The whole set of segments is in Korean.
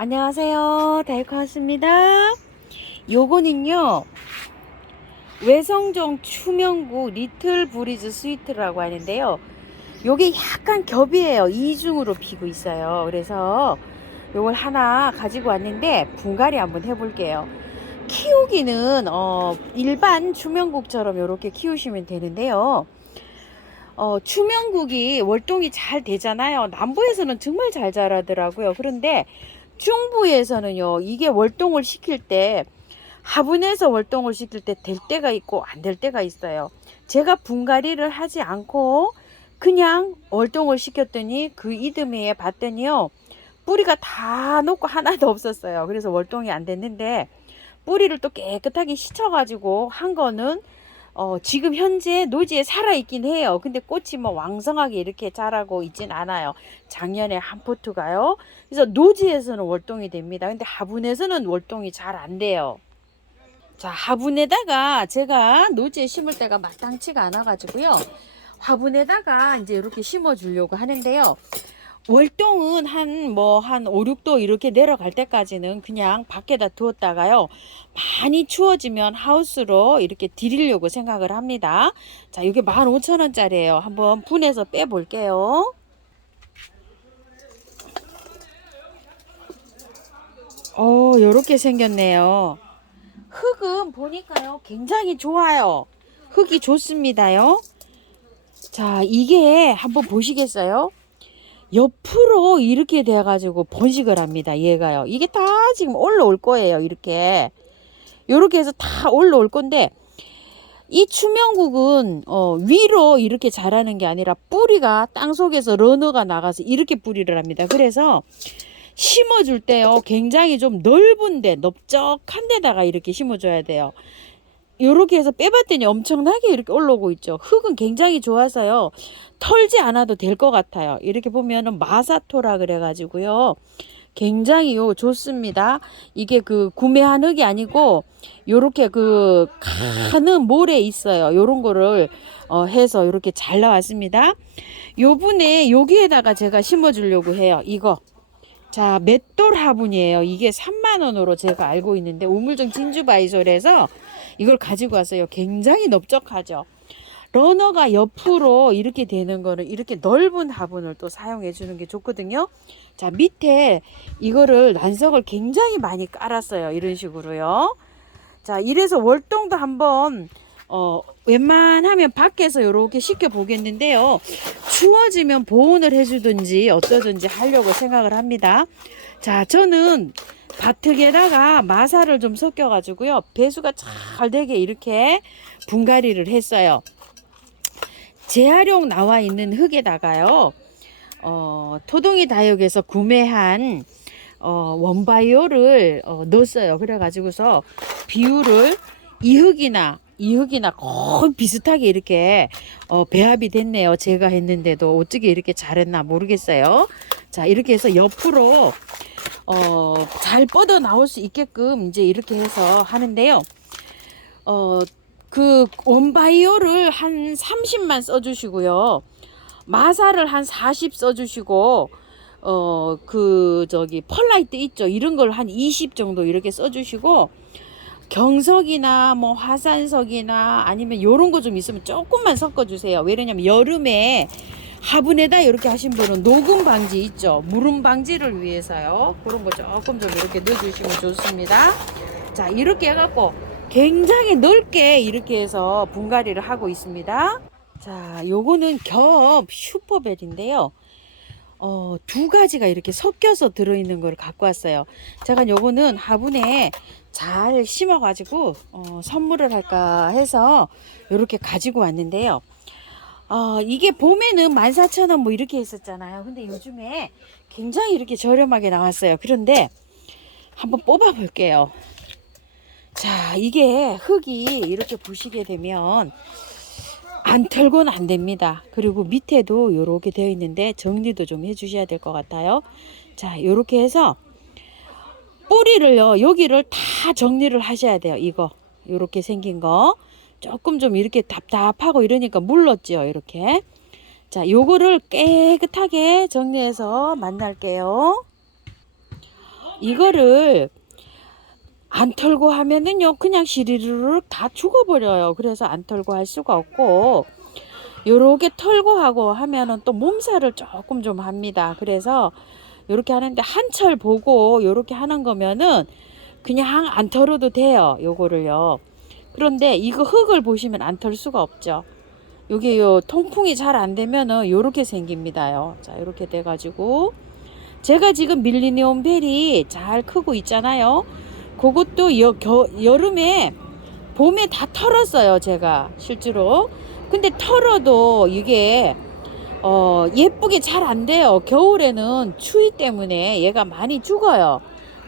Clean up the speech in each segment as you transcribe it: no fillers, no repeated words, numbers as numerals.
안녕하세요. 다이코였습니다. 요거는요, 외성종 추명구 리틀 브리즈 스위트라고 하는데요. 요게 약간 겹이에요. 이중으로 피고 있어요. 그래서 요걸 하나 가지고 왔는데 분갈이 한번 해볼게요. 키우기는 일반 추명국처럼 이렇게 키우시면 되는데요. 추명국이 월동이 잘 되잖아요. 남부에서는 정말 잘 자라더라고요. 그런데 중부에서는요, 이게 월동을 시킬 때, 화분에서 월동을 시킬 때 될 때가 있고 안 될 때가 있어요. 제가 분갈이를 하지 않고 그냥 월동을 시켰더니 그 이듬해에 봤더니요, 뿌리가 다 녹고 하나도 없었어요. 그래서 월동이 안 됐는데, 뿌리를 또 깨끗하게 씻어가지고 한 거는 지금 현재 노지에 살아있긴 해요. 근데 꽃이 뭐 왕성하게 이렇게 자라고 있진 않아요. 작년에 한 포트가요. 그래서 노지에서는 월동이 됩니다. 근데 화분에서는 월동이 잘 안 돼요. 자, 화분에다가 제가 노지에 심을 때가 마땅치가 않아 가지고요. 화분에다가 이제 이렇게 심어 주려고 하는데요. 월동은 한 5, 6도 이렇게 내려갈 때까지는 그냥 밖에다 두었다가요. 많이 추워지면 하우스로 이렇게 드리려고 생각을 합니다. 자, 이게 15,000원짜리예요. 한번 분해서 빼 볼게요. 요렇게 생겼네요. 흙은 보니까요, 굉장히 좋아요. 흙이 좋습니다요. 자, 이게 한번 보시겠어요? 옆으로 이렇게 돼가지고 번식을 합니다. 얘가요. 이게 다 지금 올라올 거예요. 이렇게. 요렇게 해서 다 올라올 건데, 이 추명국은 위로 이렇게 자라는 게 아니라 뿌리가 땅속에서 러너가 나가서 이렇게 뿌리를 합니다. 그래서 심어줄 때요, 굉장히 좀 넓은데, 넓적한 데다가 이렇게 심어줘야 돼요. 요렇게 해서 빼봤더니 엄청나게 이렇게 올라오고 있죠. 흙은 굉장히 좋아서요, 털지 않아도 될 것 같아요. 이렇게 보면은 마사토라 그래가지고요, 굉장히 좋습니다. 이게 그 구매한 흙이 아니고 요렇게 그 가는 모래 있어요. 요런 거를 해서 이렇게 잘 나왔습니다. 요분에 여기에다가 제가 심어 주려고 해요. 이거. 자, 맷돌 화분이에요. 이게 3만 원으로 제가 알고 있는데 우물정 진주바이솔에서 이걸 가지고 왔어요. 굉장히 넓적하죠. 러너가 옆으로 이렇게 되는 거는 이렇게 넓은 화분을 또 사용해 주는 게 좋거든요. 자, 밑에 이거를 난석을 굉장히 많이 깔았어요. 이런 식으로요. 자, 이래서 월동도 한번 웬만하면 밖에서 이렇게 시켜 보겠는데요. 추워지면 보온을 해주든지 어쩌든지 하려고 생각을 합니다. 자, 저는 밭흙에다가 마사를 좀 섞여 가지고요, 배수가 잘 되게 이렇게 분갈이를 했어요. 재활용 나와 있는 흙에다가요, 토동이 다육에서 구매한 원바이오를 넣었어요. 그래가지고서 비율을 이 흙이나 거의 비슷하게 이렇게 배합이 됐네요. 제가 했는데도 어떻게 이렇게 잘했나 모르겠어요. 자, 이렇게 해서 옆으로 잘 뻗어 나올 수 있게끔 이제 이렇게 해서 하는데요. 그 원바이오를 한 30만 써주시고요. 마사를 한 40 써주시고, 펄라이트 있죠. 이런 걸 한 20 정도 이렇게 써주시고, 경석이나 뭐 화산석이나 아니면 요런 거 좀 있으면 조금만 섞어주세요. 왜냐면 여름에 화분에다 이렇게 하신 분은 녹음 방지 있죠. 무름 방지를 위해서요. 그런 거 조금 좀 이렇게 넣어주시면 좋습니다. 자, 이렇게 해갖고 굉장히 넓게 이렇게 해서 분갈이를 하고 있습니다. 자, 요거는 겹 슈퍼벨인데요. 두 가지가 이렇게 섞여서 들어있는 걸 갖고 왔어요. 제가 요거는 화분에 잘 심어가지고 선물을 할까 해서 이렇게 가지고 왔는데요. 이게 봄에는 14,000원 뭐 이렇게 했었잖아요. 근데 요즘에 굉장히 이렇게 저렴하게 나왔어요. 그런데 한번 뽑아 볼게요. 자, 이게 흙이 이렇게 보시게 되면 안 털고는 안 됩니다. 그리고 밑에도 이렇게 되어 있는데 정리도 좀 해주셔야 될 것 같아요. 자, 이렇게 해서 뿌리를요, 여기를 다 정리를 하셔야 돼요. 이거 이렇게 생긴 거 조금 좀 이렇게 답답하고 이러니까 물렀죠. 이렇게. 자, 요거를 깨끗하게 정리해서 만날게요. 이거를 안 털고 하면은요 그냥 시리르륵 다 죽어버려요. 그래서 안 털고 할 수가 없고 요렇게 털고 하고 하면은 또 몸살을 조금 좀 합니다. 그래서 요렇게 하는데 한철 보고 요렇게 하는 거면은 그냥 안 털어도 돼요. 요거를요. 그런데 이거 흙을 보시면 안 털 수가 없죠. 요게 요 통풍이 잘 안 되면은 요렇게 생깁니다요. 자, 요렇게 돼 가지고 제가 지금 밀리니온 벨이 잘 크고 있잖아요. 그것도 여름에 봄에 다 털었어요, 제가 실제로. 근데 털어도 이게 예쁘게 잘 안 돼요. 겨울에는 추위 때문에 얘가 많이 죽어요.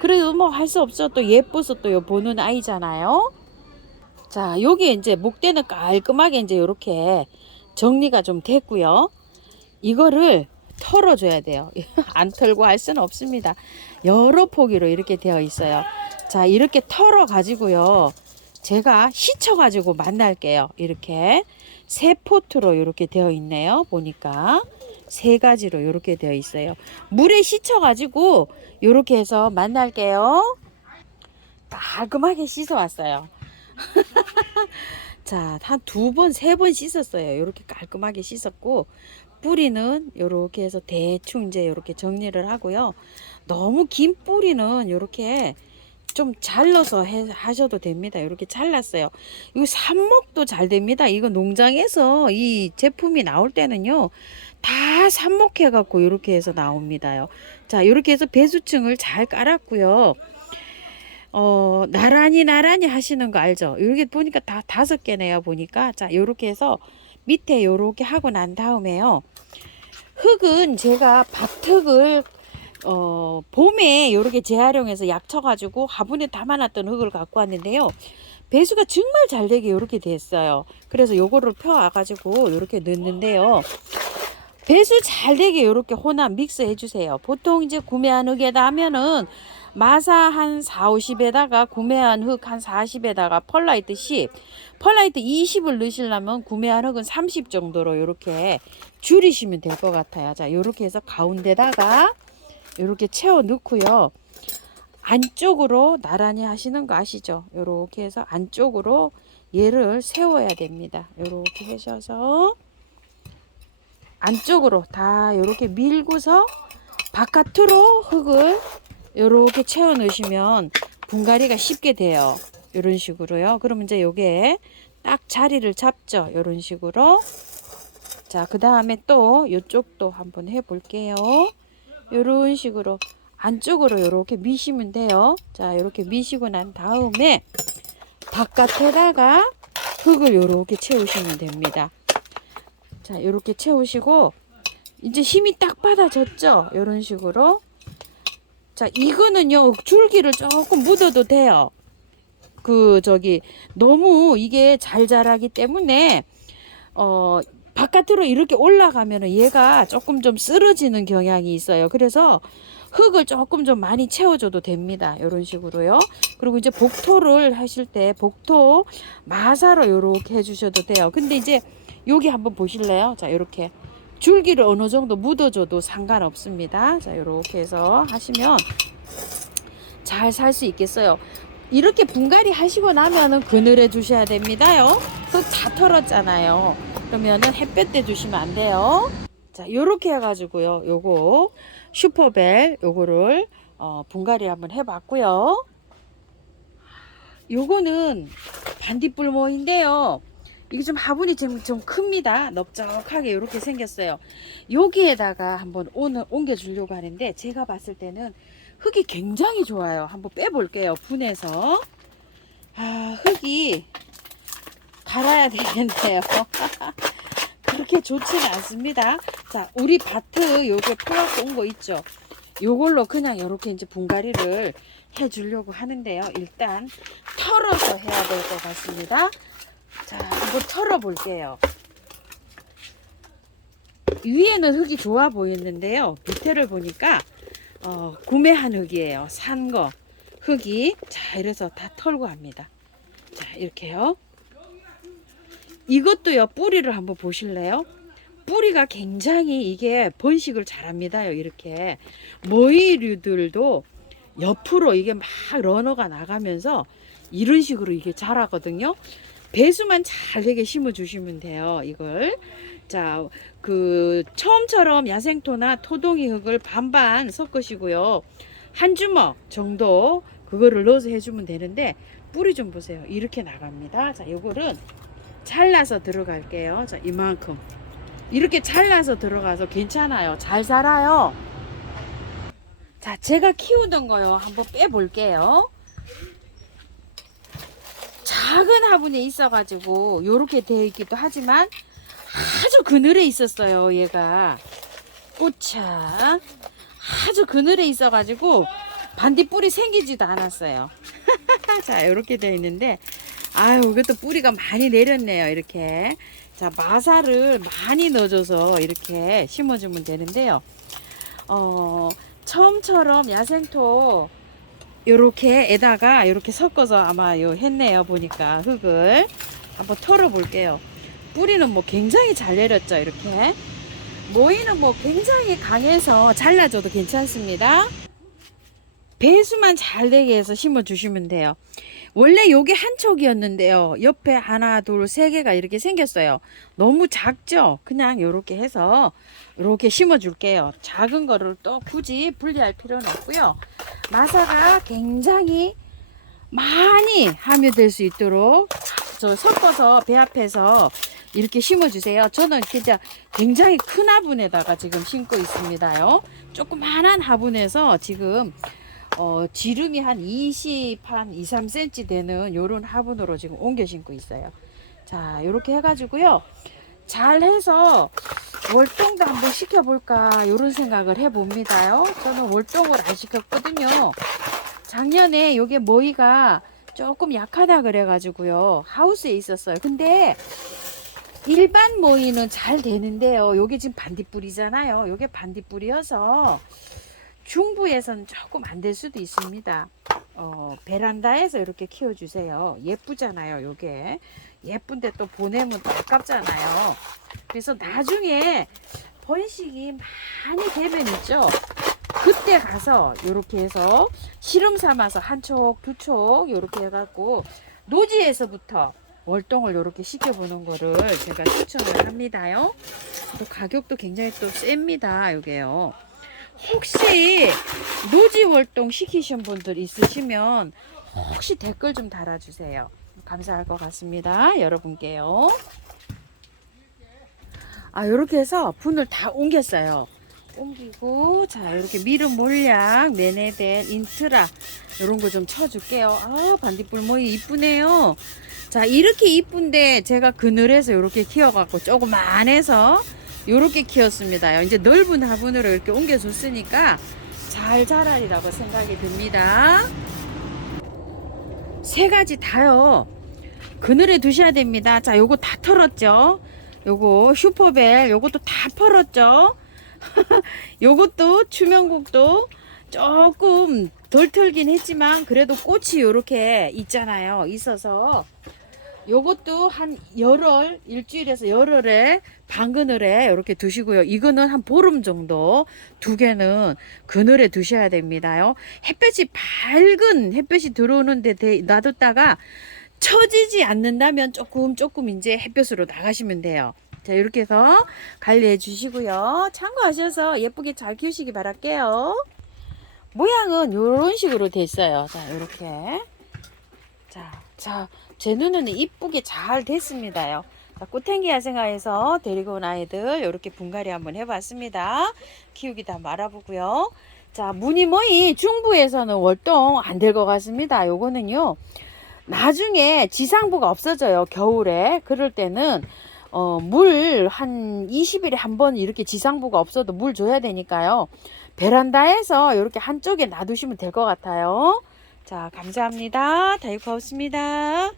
그래도 뭐 할 수 없어. 또 예뻐서 또 보는 아이잖아요. 자, 요게 이제 목대는 깔끔하게 이제 요렇게 정리가 좀 됐고요. 이거를 털어줘야 돼요. 안 털고 할 수는 없습니다. 여러 포기로 이렇게 되어 있어요. 자, 이렇게 털어 가지고요. 제가 씻어 가지고 만날게요. 이렇게 세 포트로 이렇게 되어 있네요. 보니까 세 가지로 이렇게 되어 있어요. 물에 씻어 가지고 이렇게 해서 만날게요. 깔끔하게 씻어 왔어요. 자, 한 두 번, 세 번 씻었어요. 이렇게 깔끔하게 씻었고, 뿌리는 이렇게 해서 대충 이제 이렇게 정리를 하고요. 너무 긴 뿌리는 이렇게 좀 잘라서 하셔도 됩니다. 이렇게 잘랐어요. 이거 삽목도 잘 됩니다. 이거 농장에서 이 제품이 나올 때는요, 다 삽목해 갖고 이렇게 해서 나옵니다요. 자, 이렇게 해서 배수층을 잘 깔았고요. 나란히 하시는 거 알죠? 여기 보니까 다 5개네요, 보니까. 자, 요렇게 해서 밑에 요렇게 하고 난 다음에요. 흙은 제가 밭흙을, 봄에 요렇게 재활용해서 약 쳐가지고 화분에 담아놨던 흙을 갖고 왔는데요. 배수가 정말 잘 되게 요렇게 됐어요. 그래서 요거를 펴와가지고 요렇게 넣는데요. 배수 잘 되게 요렇게 혼합 믹스 해주세요. 보통 이제 구매한 흙에다 하면은 마사 한 4, 50에다가 구매한 흙 한 40에다가 펄라이트 10, 펄라이트 20을 넣으시려면 구매한 흙은 30 정도로 이렇게 줄이시면 될 것 같아요. 자, 이렇게 해서 가운데다가 이렇게 채워 넣고요. 안쪽으로 나란히 하시는 거 아시죠? 이렇게 해서 안쪽으로 얘를 세워야 됩니다. 이렇게 하셔서 안쪽으로 다 이렇게 밀고서 바깥으로 흙을 이렇게 채워 넣으시면 분갈이가 쉽게 돼요. 이런 식으로요. 그러면 이제 요게 딱 자리를 잡죠. 이런 식으로. 자, 그 다음에 또 이쪽도 한번 해 볼게요. 이런 식으로 안쪽으로 이렇게 미시면 돼요. 자, 이렇게 미시고 난 다음에 바깥에다가 흙을 이렇게 채우시면 됩니다. 자, 이렇게 채우시고 이제 힘이 딱 받아졌죠. 이런 식으로. 자, 이거는요 줄기를 조금 묻어도 돼요. 너무 이게 잘 자라기 때문에 바깥으로 이렇게 올라가면은 얘가 조금 좀 쓰러지는 경향이 있어요. 그래서 흙을 조금 좀 많이 채워줘도 됩니다. 이런 식으로요. 그리고 이제 복토를 하실 때 복토 마사로 이렇게 해주셔도 돼요. 근데 이제 여기 한번 보실래요? 자, 이렇게 줄기를 어느 정도 묻어줘도 상관없습니다. 자, 이렇게 해서 하시면 잘 살 수 있겠어요. 이렇게 분갈이 하시고 나면은 그늘에 두셔야 됩니다요. 흙 다 털었잖아요. 그러면은 햇볕에 두시면 안 돼요. 자, 요렇게 해가지고요. 요거 슈퍼벨 요거를 분갈이 한번 해봤고요. 요거는 반딧불모인데요. 이게 좀 화분이 좀 큽니다. 넓적하게 이렇게 생겼어요. 여기에다가 한번 오늘 옮겨 주려고 하는데 제가 봤을 때는 흙이 굉장히 좋아요. 한번 빼볼게요. 분해서. 흙이 갈아야 되겠네요. 그렇게 좋지는 않습니다. 자, 우리 밭을 요게 퍼갖고 온 거 있죠. 요걸로 그냥 이렇게 이제 분갈이를 해 주려고 하는데요. 일단 털어서 해야 될 것 같습니다. 자, 한번 털어 볼게요. 위에는 흙이 좋아 보이는데요. 밑에를 보니까 구매한 흙이에요. 산 거 흙이. 자, 이래서 다 털고 합니다. 자, 이렇게요. 이것도요, 뿌리를 한번 보실래요? 뿌리가 굉장히 이게 번식을 잘합니다요. 이렇게 모이류들도 옆으로 이게 막 러너가 나가면서 이런 식으로 이게 자라거든요. 배수만 잘 되게 심어 주시면 돼요. 이걸. 자, 그 처음처럼 야생토나 토동이 흙을 반반 섞으시고요. 한 주먹 정도 그거를 넣어서 해주면 되는데 뿌리 좀 보세요. 이렇게 나갑니다. 자, 요거는 잘라서 들어갈게요. 자, 이만큼 이렇게 잘라서 들어가서 괜찮아요. 잘 자라요. 자, 제가 키우던 거요. 한번 빼볼게요. 작은 화분에 있어가지고 요렇게 되어 있기도 하지만 아주 그늘에 있었어요. 얘가 꽃차 아주 그늘에 있어가지고 반딧불이 생기지도 않았어요. 자, 이렇게 되어 있는데 아유, 이것도 뿌리가 많이 내렸네요. 이렇게. 자, 마사를 많이 넣어줘서 이렇게 심어주면 되는데요. 처음처럼 야생토 요렇게에다가 이렇게 섞어서 아마 요 했네요. 보니까 흙을 한번 털어 볼게요. 뿌리는 뭐 굉장히 잘 내렸죠. 이렇게 모이는 뭐 굉장히 강해서 잘라줘도 괜찮습니다. 배수만 잘 되게 해서 심어 주시면 돼요. 원래 요게 한 촉이었는데요. 옆에 하나, 둘, 세 개가 이렇게 생겼어요. 너무 작죠? 그냥 요렇게 해서 요렇게 심어 줄게요. 작은 거를 또 굳이 분리할 필요는 없고요. 마사가 굉장히 많이 함유될 수 있도록 저 섞어서 배 앞에서 이렇게 심어 주세요. 저는 진짜 굉장히 큰 화분에다가 지금 심고 있습니다요. 조그만한 화분에서 지금 지름이 한 2, 3cm 되는 요런 화분으로 지금 옮겨 심고 있어요. 자, 요렇게 해가지고요. 잘 해서 월동도 한번 시켜볼까 요런 생각을 해봅니다요. 저는 월동을 안 시켰거든요. 작년에 요게 모이가 조금 약하다 그래가지고요. 하우스에 있었어요. 근데 일반 모이는 잘 되는데요. 요게 지금 반딧불이잖아요. 요게 반딧불이어서 중부에서는 조금 안 될 수도 있습니다. 베란다에서 이렇게 키워주세요. 예쁘잖아요. 요게 예쁜데 또 보내면 또 아깝잖아요. 그래서 나중에 번식이 많이 되면 있죠. 그때 가서 이렇게 해서 실험 삼아서 한 촉, 두 촉 이렇게 해갖고 노지에서부터 월동을 이렇게 시켜보는 거를 제가 추천을 합니다요. 또 가격도 굉장히 또 셉니다. 요게요. 혹시 노지 월동 시키신 분들 있으시면 혹시 댓글 좀 달아주세요. 감사할 것 같습니다. 여러분께요. 아, 요렇게 해서 분을 다 옮겼어요. 옮기고, 자, 이렇게 미름 몰약, 메네델, 인트라, 요런 거 좀 쳐줄게요. 아, 반딧불 모이 이쁘네요. 자, 이렇게 이쁜데 제가 그늘에서 요렇게 키워갖고 조그만해서 요렇게 키웠습니다. 이제 넓은 화분으로 이렇게 옮겨줬으니까 잘 자라리라고 생각이 듭니다. 세 가지 다요. 그늘에 두셔야 됩니다. 자, 요거 다 털었죠? 요거 슈퍼벨, 요것도 다 털었죠? 요것도 추명국도 조금 덜 털긴 했지만 그래도 꽃이 요렇게 있잖아요. 있어서 요것도 한 열흘, 일주일에서 열흘에 반그늘에 이렇게 두시고요. 이거는 한 보름 정도 두 개는 그늘에 두셔야 됩니다요. 햇볕이 밝은 햇볕이 들어오는데 놔뒀다가 처지지 않는다면 조금 이제 햇볕으로 나가시면 돼요. 자, 이렇게 해서 관리해 주시고요. 참고하셔서 예쁘게 잘 키우시기 바랄게요. 모양은 이런 식으로 됐어요. 자, 이렇게. 자, 제 눈에는 이쁘게 잘 됐습니다요. 자, 꽃향기 야생화에서 데리고 온 아이들 이렇게 분갈이 한번 해봤습니다. 키우기 다 말아보고요. 자, 무늬모이 중부에서는 월동 안 될 것 같습니다. 요거는요. 나중에 지상부가 없어져요. 겨울에. 그럴 때는 물 한 20일에 한 번 이렇게 지상부가 없어도 물 줘야 되니까요. 베란다에서 이렇게 한쪽에 놔두시면 될 것 같아요. 자, 감사합니다. 다육하우스입니다.